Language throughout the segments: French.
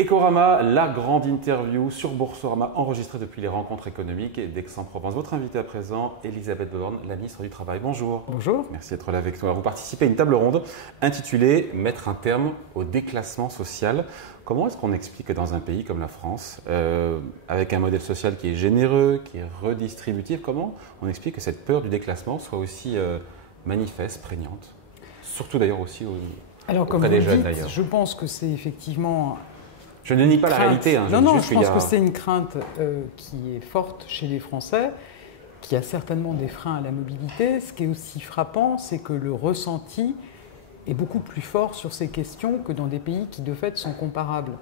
Ecorama, la grande interview sur Boursorama enregistrée depuis les rencontres économiques d'Aix-en-Provence. Votre invitée à présent, Elisabeth Borne, la ministre du Travail. Bonjour. Bonjour. Merci d'être là avec nous. Vous participez à une table ronde intitulée « Mettre un terme au déclassement social ». Comment est-ce qu'on explique que dans un pays comme la France, avec un modèle social qui est généreux, qui est redistributif, comment on explique que cette peur du déclassement soit aussi manifeste, prégnante? Surtout d'ailleurs aussi auprès des jeunes d'ailleurs. Je pense que c'est effectivement... Je ne nie pas la réalité. Je pense que c'est une crainte qui est forte chez les Français, qui a certainement des freins à la mobilité. Ce qui est aussi frappant, c'est que le ressenti est beaucoup plus fort sur ces questions que dans des pays qui, de fait, sont comparables.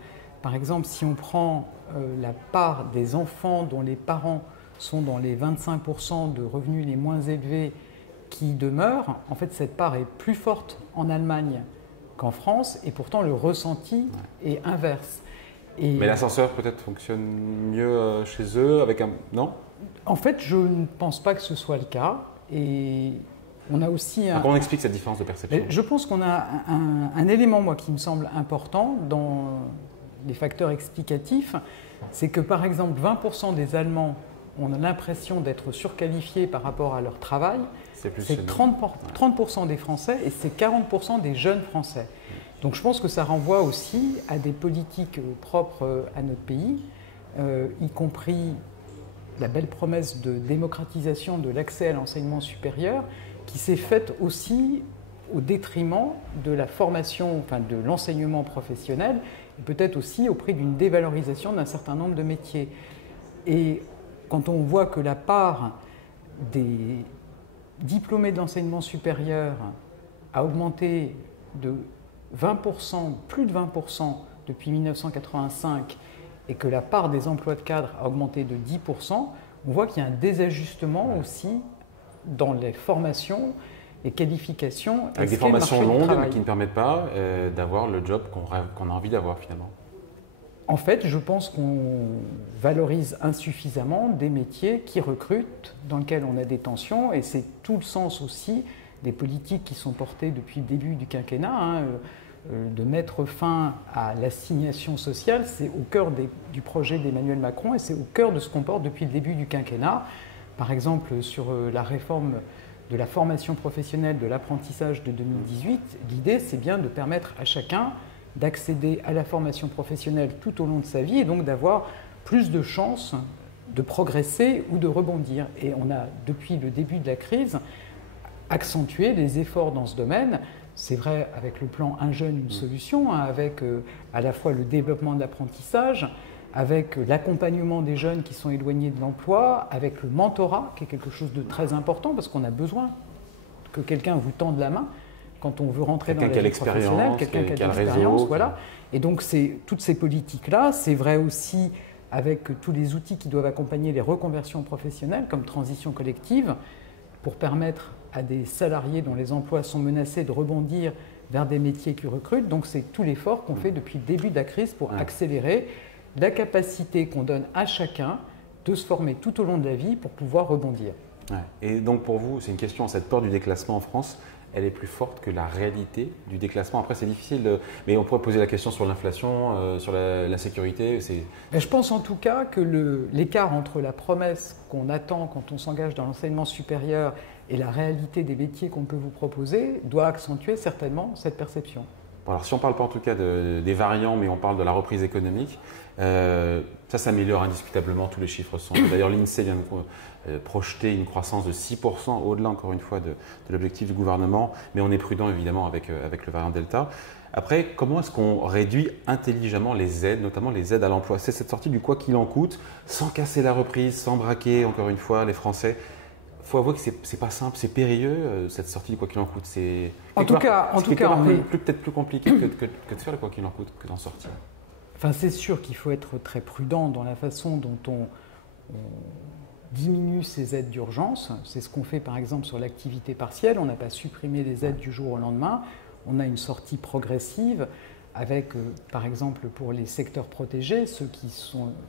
Par exemple, si on prend la part des enfants dont les parents sont dans les 25% de revenus les moins élevés qui demeurent, en fait, cette part est plus forte en Allemagne qu'en France, et pourtant le ressenti est inverse. Mais l'ascenseur peut-être fonctionne mieux chez eux avec un... Non ? En fait, je ne pense pas que ce soit le cas. Et on a aussi... Comment on explique cette différence de perception ? Je pense qu'on a un élément, moi, qui me semble important dans les facteurs explicatifs. C'est que, par exemple, 20% des Allemands ont l'impression d'être surqualifiés par rapport à leur travail. C'est 30% des Français et c'est 40% des jeunes Français. Donc je pense que ça renvoie aussi à des politiques propres à notre pays, y compris la belle promesse de démocratisation de l'accès à l'enseignement supérieur, qui s'est faite aussi au détriment de la formation, enfin de l'enseignement professionnel, et peut-être aussi au prix d'une dévalorisation d'un certain nombre de métiers. Et quand on voit que la part des diplômés de l'enseignement supérieur a augmenté de 20%, plus de 20% depuis 1985, et que la part des emplois de cadre a augmenté de 10%, on voit qu'il y a un désajustement aussi dans les formations et qualifications. Avec des formations longues qui ne permettent pas d'avoir le job qu'on a envie d'avoir finalement. En fait, je pense qu'on valorise insuffisamment des métiers qui recrutent, dans lesquels on a des tensions, et c'est tout le sens aussi des politiques qui sont portées depuis le début du quinquennat, de mettre fin à l'assignation sociale. C'est au cœur du projet d'Emmanuel Macron et c'est au cœur de ce qu'on porte depuis le début du quinquennat. Par exemple, sur la réforme de la formation professionnelle de l'apprentissage de 2018, l'idée c'est bien de permettre à chacun d'accéder à la formation professionnelle tout au long de sa vie et donc d'avoir plus de chances de progresser ou de rebondir. Et on a, depuis le début de la crise, accentué les efforts dans ce domaine. C'est vrai avec le plan Un jeune, une solution, avec à la fois le développement de l'apprentissage, avec l'accompagnement des jeunes qui sont éloignés de l'emploi, avec le mentorat, qui est quelque chose de très important, parce qu'on a besoin que quelqu'un vous tende la main quand on veut rentrer dans la vie professionnelle, quelqu'un qui a de l'expérience, voilà. Et donc toutes ces politiques-là, c'est vrai aussi avec tous les outils qui doivent accompagner les reconversions professionnelles, comme transition collective, pour permettre à des salariés dont les emplois sont menacés de rebondir vers des métiers qui recrutent. Donc c'est tout l'effort qu'on fait depuis le début de la crise pour accélérer la capacité qu'on donne à chacun de se former tout au long de la vie pour pouvoir rebondir. Et donc pour vous, c'est une question, cette peur du déclassement en France, elle est plus forte que la réalité du déclassement. Après, c'est difficile, mais on pourrait poser la question sur l'inflation, sur la sécurité. Je pense en tout cas que l'écart entre la promesse qu'on attend quand on s'engage dans l'enseignement supérieur et la réalité des métiers qu'on peut vous proposer doit accentuer certainement cette perception. Bon, alors si on ne parle pas en tout cas des variants, mais on parle de la reprise économique, ça s'améliore indiscutablement, tous les chiffres sont. D'ailleurs, l'INSEE vient de projeter une croissance de 6%, au-delà encore une fois de l'objectif du gouvernement, mais on est prudent évidemment avec le variant Delta. Après, comment est-ce qu'on réduit intelligemment les aides, notamment les aides à l'emploi? C'est cette sortie du quoi qu'il en coûte, sans casser la reprise, sans braquer encore une fois les Français. Il faut avouer que c'est pas simple, c'est périlleux cette sortie du quoi qu'il en coûte. C'est peut-être plus compliqué que de faire le quoi qu'il en coûte, que d'en sortir. Enfin, c'est sûr qu'il faut être très prudent dans la façon dont on diminue ces aides d'urgence. C'est ce qu'on fait par exemple sur l'activité partielle. On n'a pas supprimé les aides du jour au lendemain. On a une sortie progressive avec, par exemple, pour les secteurs protégés, ceux qui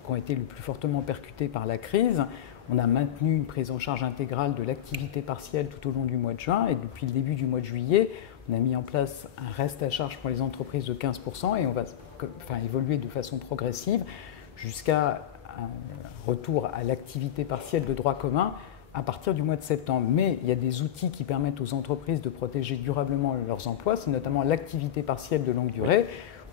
ont été le plus fortement percutés par la crise. On a maintenu une prise en charge intégrale de l'activité partielle tout au long du mois de juin et depuis le début du mois de juillet, On a mis en place un reste à charge pour les entreprises de 15% et on va évoluer de façon progressive jusqu'à un retour à l'activité partielle de droit commun à partir du mois de septembre. Mais il y a des outils qui permettent aux entreprises de protéger durablement leurs emplois, c'est notamment l'activité partielle de longue durée,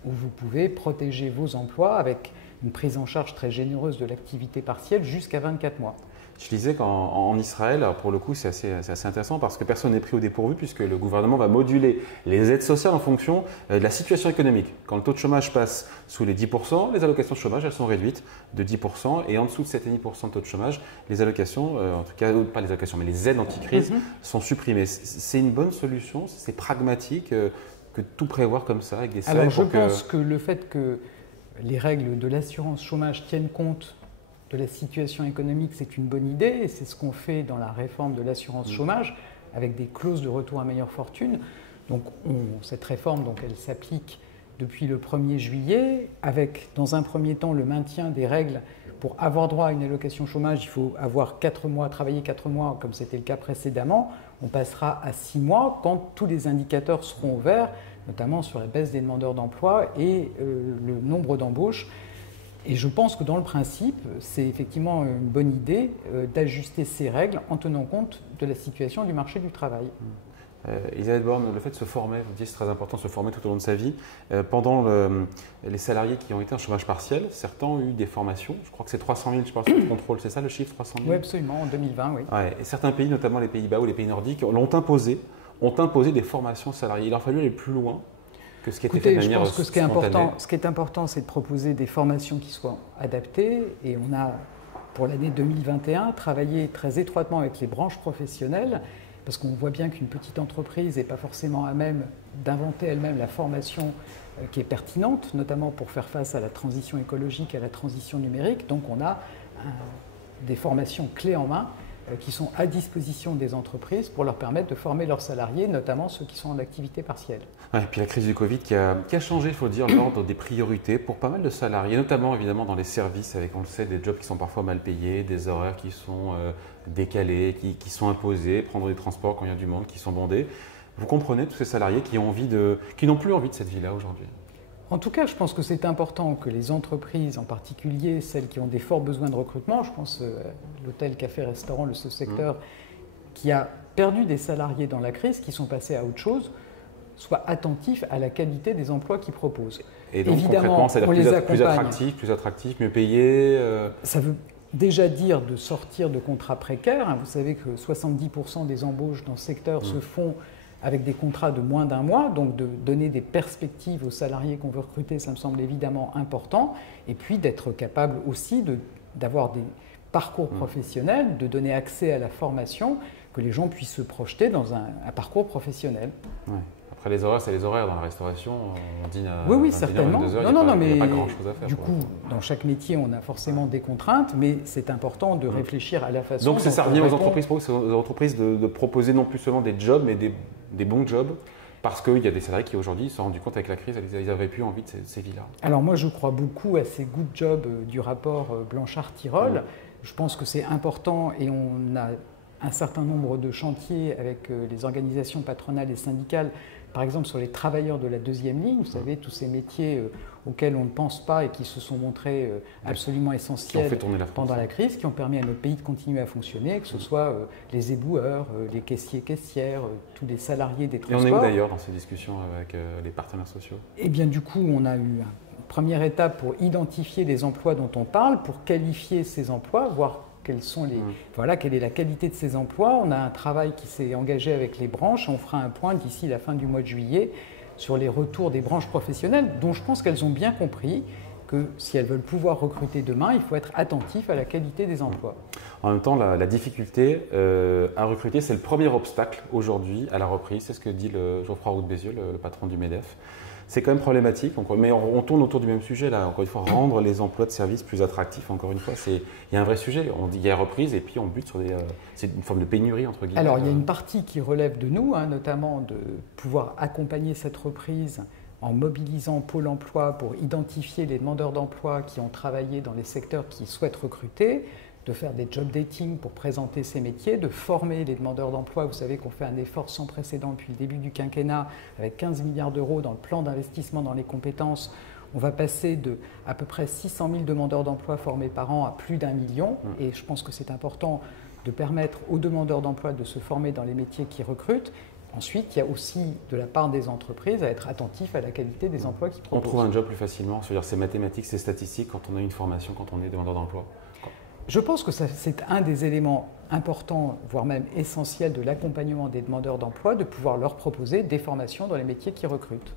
où vous pouvez protéger vos emplois avec une prise en charge très généreuse de l'activité partielle jusqu'à 24 mois. Je disais qu'en Israël, alors pour le coup, c'est assez intéressant parce que personne n'est pris au dépourvu puisque le gouvernement va moduler les aides sociales en fonction de la situation économique. Quand le taux de chômage passe sous les 10%, les allocations de chômage elles sont réduites de 10% et en dessous de 7,5% de taux de chômage, les allocations, en tout cas pas les allocations, mais les aides anti-crise sont supprimées. C'est une bonne solution, c'est pragmatique que de tout prévoir comme ça avec des seuils. Alors je pense que le fait que les règles de l'assurance chômage tiennent compte de la situation économique, c'est une bonne idée et c'est ce qu'on fait dans la réforme de l'assurance chômage avec des clauses de retour à meilleure fortune. Donc cette réforme, elle s'applique depuis le 1er juillet avec dans un premier temps le maintien des règles. Pour avoir droit à une allocation chômage, il faut avoir 4 mois, travailler 4 mois comme c'était le cas précédemment. On passera à 6 mois quand tous les indicateurs seront au vert, notamment sur la baisse des demandeurs d'emploi et le nombre d'embauches. Et je pense que dans le principe, c'est effectivement une bonne idée d'ajuster ces règles en tenant compte de la situation du marché du travail. Elisabeth Borne, le fait de se former, vous dites c'est très important de se former tout au long de sa vie. Pendant les salariés qui ont été en chômage partiel, certains ont eu des formations. Je crois que c'est 300 000, je pense, de contrôle. C'est ça le chiffre, 300 000 ? Oui, absolument, en 2020, oui. Ouais, et certains pays, notamment les Pays-Bas ou les pays nordiques, ont imposé des formations salariées. Il a fallu aller plus loin. Écoutez, je pense que ce qui est important, c'est de proposer des formations qui soient adaptées. Et on a, pour l'année 2021, travaillé très étroitement avec les branches professionnelles, parce qu'on voit bien qu'une petite entreprise n'est pas forcément à même d'inventer elle-même la formation qui est pertinente, notamment pour faire face à la transition écologique, à la transition numérique. Donc on a des formations clés en main qui sont à disposition des entreprises pour leur permettre de former leurs salariés, notamment ceux qui sont en activité partielle. Ouais, et puis la crise du Covid qui a changé, il faut dire, l'ordre des priorités pour pas mal de salariés, notamment évidemment dans les services, avec, on le sait, des jobs qui sont parfois mal payés, des horaires qui sont décalés, qui sont imposés, prendre des transports quand il y a du monde, qui sont bondés. Vous comprenez tous ces salariés qui n'ont plus envie de cette vie-là aujourd'hui? En tout cas, je pense que c'est important que les entreprises, en particulier celles qui ont des forts besoins de recrutement, je pense à l'hôtel, café, restaurant, ce secteur qui a perdu des salariés dans la crise, qui sont passés à autre chose, soient attentifs à la qualité des emplois qu'ils proposent. Et donc évidemment, c'est-à-dire plus attractif, mieux payé Ça veut déjà dire de sortir de contrats précaires. Vous savez que 70% des embauches dans ce secteur se font avec des contrats de moins d'un mois, donc de donner des perspectives aux salariés qu'on veut recruter, ça me semble évidemment important, et puis d'être capable aussi d'avoir des parcours professionnels, de donner accès à la formation, que les gens puissent se projeter dans un parcours professionnel. Ouais. Après les horaires, c'est les horaires dans la restauration, on dîne à oui, certainement. 22 heures, il n'y a pas grand-chose à faire. Du coup, dans chaque métier, on a forcément des contraintes, mais c'est important de réfléchir à la façon donc ça revient aux entreprises de proposer non plus seulement des jobs, mais des bons jobs, parce qu'il y a des salariés qui aujourd'hui se sont rendus compte avec la crise, ils n'avaient plus envie de ces vies-là. Alors moi, je crois beaucoup à ces good jobs du rapport Blanchard-Tirole. Je pense que c'est important et on a un certain nombre de chantiers avec les organisations patronales et syndicales, par exemple sur les travailleurs de la deuxième ligne, vous savez, tous ces métiers auxquels on ne pense pas et qui se sont montrés absolument essentiels pendant la crise, qui ont permis à notre pays de continuer à fonctionner, que ce soit les éboueurs, les caissiers-caissières, tous les salariés des transports. Et on est où d'ailleurs dans ces discussions avec les partenaires sociaux? Eh bien du coup, on a eu une première étape pour identifier les emplois dont on parle, pour qualifier ces emplois, voir quelle est la qualité de ces emplois. On a un travail qui s'est engagé avec les branches. On fera un point d'ici la fin du mois de juillet sur les retours des branches professionnelles, dont je pense qu'elles ont bien compris que si elles veulent pouvoir recruter demain, il faut être attentif à la qualité des emplois. En même temps, la difficulté à recruter, c'est le premier obstacle aujourd'hui à la reprise. C'est ce que dit Geoffroy Roux de Bézieux, le patron du MEDEF. C'est quand même problématique, mais on tourne autour du même sujet là. Encore une fois, rendre les emplois de service plus attractifs. Encore une fois, il y a un vrai sujet. On dit il y a reprise et puis on bute sur c'est une forme de pénurie entre guillemets. Alors il y a une partie qui relève de nous, notamment de pouvoir accompagner cette reprise en mobilisant Pôle emploi pour identifier les demandeurs d'emploi qui ont travaillé dans les secteurs qui souhaitent recruter. de faire des job dating pour présenter ces métiers, de former les demandeurs d'emploi. Vous savez qu'on fait un effort sans précédent depuis le début du quinquennat avec 15 milliards d'euros dans le plan d'investissement dans les compétences. On va passer de à peu près 600 000 demandeurs d'emploi formés par an à plus d'1 million. Et je pense que c'est important de permettre aux demandeurs d'emploi de se former dans les métiers qui recrutent. Ensuite, il y a aussi de la part des entreprises à être attentifs à la qualité des emplois qu'ils proposent. On trouve un job plus facilement, c'est-à-dire c'est mathématiques, c'est statistique quand on a une formation, quand on est demandeur d'emploi. Je pense que c'est un des éléments importants, voire même essentiels de l'accompagnement des demandeurs d'emploi, de pouvoir leur proposer des formations dans les métiers qu'ils recrutent.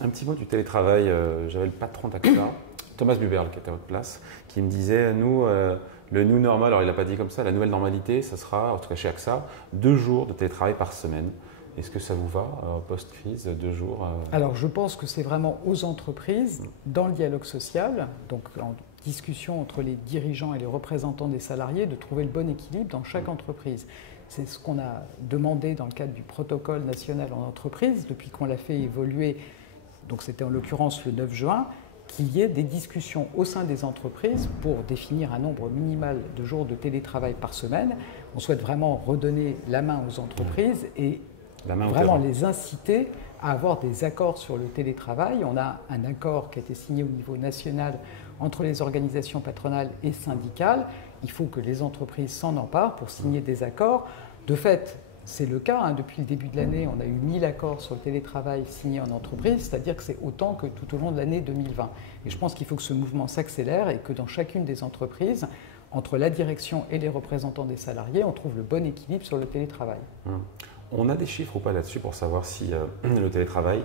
Un petit mot du télétravail, j'avais le patron d'AXA, Thomas Buberl, qui était à votre place, qui me disait, nous, le new normal, alors il n'a pas dit comme ça, la nouvelle normalité, ça sera, en tout cas chez AXA, 2 jours de télétravail par semaine. Est-ce que ça vous va, post-crise, 2 jours Alors je pense que c'est vraiment aux entreprises, dans le dialogue social, donc en discussion entre les dirigeants et les représentants des salariés, de trouver le bon équilibre dans chaque entreprise. C'est ce qu'on a demandé dans le cadre du protocole national en entreprise, depuis qu'on l'a fait évoluer, donc c'était en l'occurrence le 9 juin, qu'il y ait des discussions au sein des entreprises pour définir un nombre minimal de jours de télétravail par semaine. On souhaite vraiment redonner la main aux entreprises et vraiment les inciter à avoir des accords sur le télétravail. On a un accord qui a été signé au niveau national entre les organisations patronales et syndicales. Il faut que les entreprises s'en emparent pour signer des accords. De fait, c'est le cas. Depuis le début de l'année, on a eu 1000 accords sur le télétravail signés en entreprise, c'est-à-dire que c'est autant que tout au long de l'année 2020. Et je pense qu'il faut que ce mouvement s'accélère et que dans chacune des entreprises, entre la direction et les représentants des salariés, on trouve le bon équilibre sur le télétravail. On a des chiffres ou pas là-dessus pour savoir si le télétravail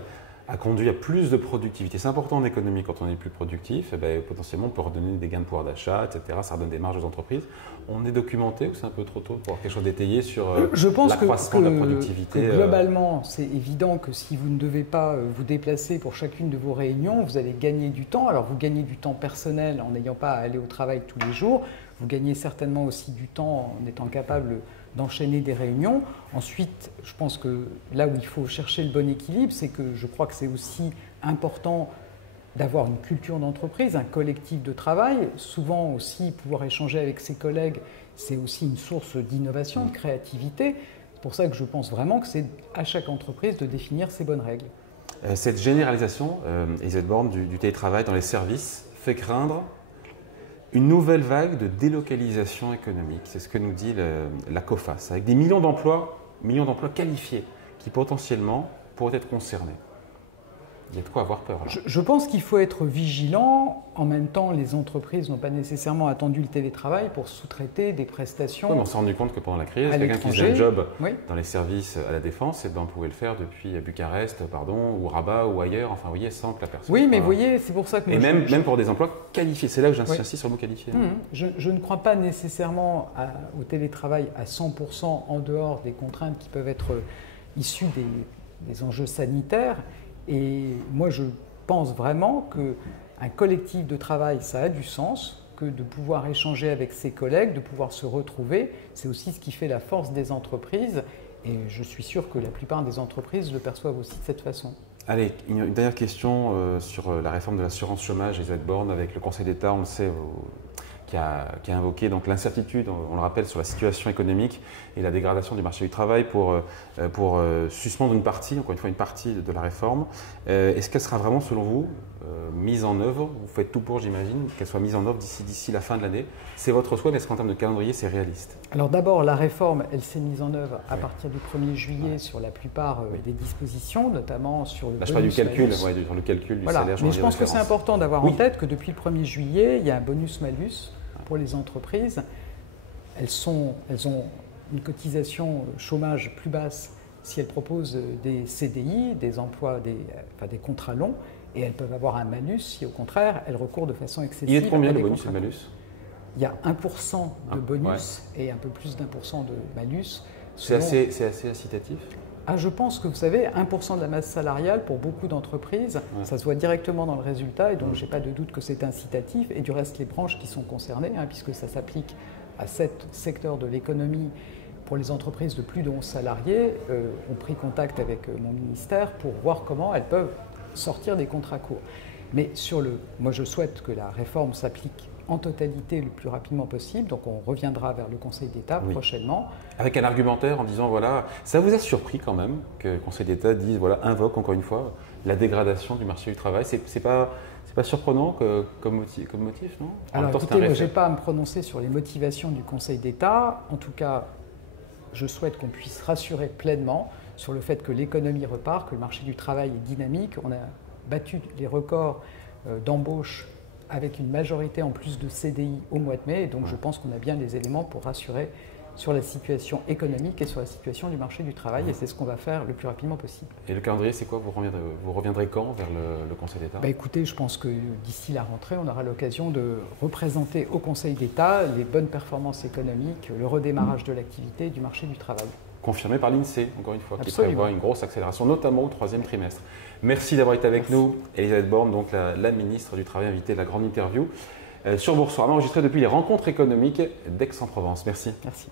a conduit à plus de productivité. C'est important en économie, quand on est plus productif, potentiellement on peut redonner des gains de pouvoir d'achat, etc. Ça redonne des marges aux entreprises. On est documenté ou c'est un peu trop tôt pour avoir quelque chose d'étayé sur l'accroissement de la productivité globalement, c'est évident que si vous ne devez pas vous déplacer pour chacune de vos réunions, vous allez gagner du temps. Alors vous gagnez du temps personnel en n'ayant pas à aller au travail tous les jours. Vous gagnez certainement aussi du temps en étant capable d'enchaîner des réunions. Ensuite, je pense que là où il faut chercher le bon équilibre, c'est que je crois que c'est aussi important d'avoir une culture d'entreprise, un collectif de travail. Souvent aussi, pouvoir échanger avec ses collègues, c'est aussi une source d'innovation, de créativité. C'est pour ça que je pense vraiment que c'est à chaque entreprise de définir ses bonnes règles. Cette généralisation, Elisabeth Borne, du télétravail dans les services fait craindre une nouvelle vague de délocalisation économique. C'est ce que nous dit la COFAS, avec des millions d'emplois qualifiés qui potentiellement pourraient être concernés. Il y a de quoi avoir peur. Je pense qu'il faut être vigilant. En même temps, les entreprises n'ont pas nécessairement attendu le télétravail pour sous-traiter des prestations. Oui, mais on s'est rendu compte que pendant la crise, quelqu'un qui faisait un job dans les services à la défense, on pouvait le faire depuis Bucarest, ou Rabat ou ailleurs, enfin, vous voyez, sans que la personne. Oui, mais vous voyez, c'est pour ça que. Et même pour des emplois qualifiés. C'est là que j'insiste sur le mot qualifié. Je ne crois pas nécessairement au télétravail à 100% en dehors des contraintes qui peuvent être issues des enjeux sanitaires. Et moi, je pense vraiment qu'un collectif de travail, ça a du sens, que de pouvoir échanger avec ses collègues, de pouvoir se retrouver, c'est aussi ce qui fait la force des entreprises. Et je suis sûr que la plupart des entreprises le perçoivent aussi de cette façon. Allez, une dernière question sur la réforme de l'assurance chômage, Elisabeth Borne, avec le Conseil d'État, on le sait, qui a invoqué donc l'incertitude, on le rappelle, sur la situation économique et la dégradation du marché du travail pour suspendre une partie, encore une fois une partie de la réforme. Est-ce qu'elle sera vraiment, selon vous, mise en œuvre? Vous faites tout pour, j'imagine, qu'elle soit mise en œuvre d'ici la fin de l'année. C'est votre souhait, mais est-ce qu'en termes de calendrier, c'est réaliste? Alors d'abord, la réforme, elle s'est mise en œuvre à partir du 1er juillet sur la plupart des dispositions, notamment sur le bonus malus. Sur le calcul du salaire. Mais je pense que c'est important d'avoir en tête que depuis le 1er juillet, il y a un bonus-malus pour les entreprises. Elles ont une cotisation chômage plus basse si elles proposent des CDI, des emplois, des contrats longs, et elles peuvent avoir un malus si au contraire elles recourent de façon excessive. Il est de combien le bonus et le malus? Il y a 1% de bonus et un peu plus d'1% de malus. C'est assez incitatif? Je pense que vous savez, 1% de la masse salariale pour beaucoup d'entreprises, ça se voit directement dans le résultat et donc je n'ai pas de doute que c'est incitatif. Et du reste, les branches qui sont concernées, puisque ça s'applique à 7 secteurs de l'économie pour les entreprises de plus de 11 salariés, ont pris contact avec mon ministère pour voir comment elles peuvent sortir des contrats courts. Mais moi je souhaite que la réforme s'applique en totalité le plus rapidement possible. Donc on reviendra vers le Conseil d'État prochainement. Avec un argumentaire en disant, voilà, ça vous a surpris quand même que le Conseil d'État dise, voilà, invoque encore une fois la dégradation du marché du travail. C'est pas surprenant comme motif, non? Alors écoutez, moi je n'ai pas à me prononcer sur les motivations du Conseil d'État. En tout cas, je souhaite qu'on puisse rassurer pleinement sur le fait que l'économie repart, que le marché du travail est dynamique. On a battu les records d'embauche avec une majorité en plus de CDI au mois de mai. Et donc je pense qu'on a bien les éléments pour rassurer sur la situation économique et sur la situation du marché du travail. Et c'est ce qu'on va faire le plus rapidement possible. Et le calendrier, c'est quoi? Vous reviendrez quand vers le Conseil d'État? Écoutez, je pense que d'ici la rentrée, on aura l'occasion de représenter au Conseil d'État les bonnes performances économiques, le redémarrage de l'activité et du marché du travail. Confirmé par l'INSEE, encore une fois, Absolument. Qui prévoit une grosse accélération, notamment au 3e trimestre. Merci d'avoir été avec nous, Elisabeth Borne, donc la ministre du Travail, invitée de la grande interview sur Boursorama, enregistrée depuis les rencontres économiques d'Aix-en-Provence. Merci. Merci.